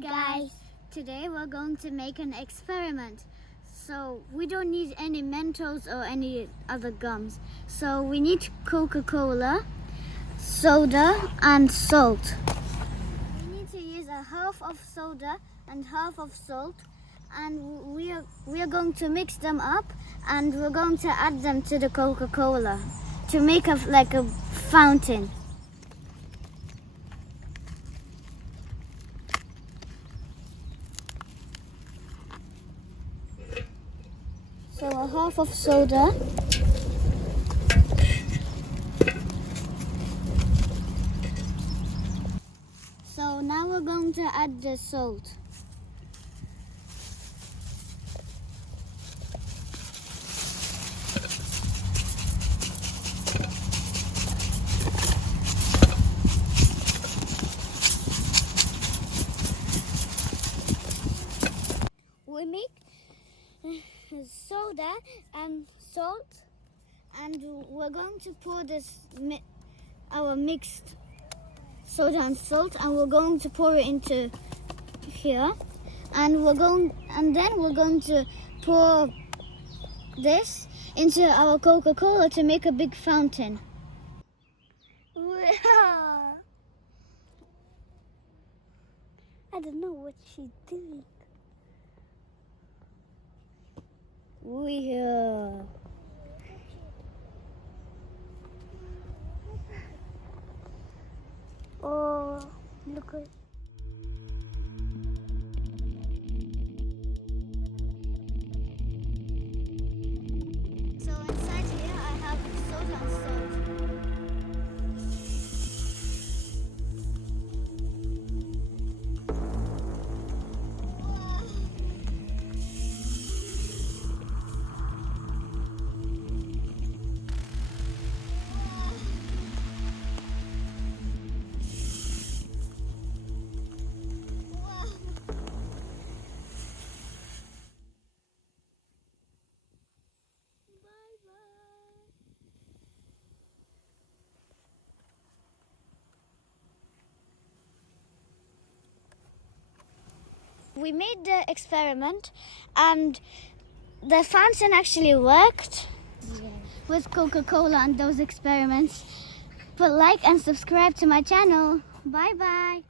Hey guys, today we're going to make an experiment. So we don't need any Mentos or any other gums. So we need Coca-Cola, soda and salt. We need to use a half of soda and half of salt, and we are going to mix them up, and we're going to add them to the Coca-Cola to make like a fountain. So a half of soda, so now we're going to add the salt. We make soda and salt, and we're going to pour this our mixed soda and salt, and we're going to pour it into here, and then we're going to pour this into our Coca-Cola to make a big fountain. I don't know what she's doing. Weird. Oh, look at. So inside here I have soda and salt. We made the experiment and the fountain actually worked with Coca-Cola and those experiments. Put like and subscribe to my channel. Bye bye.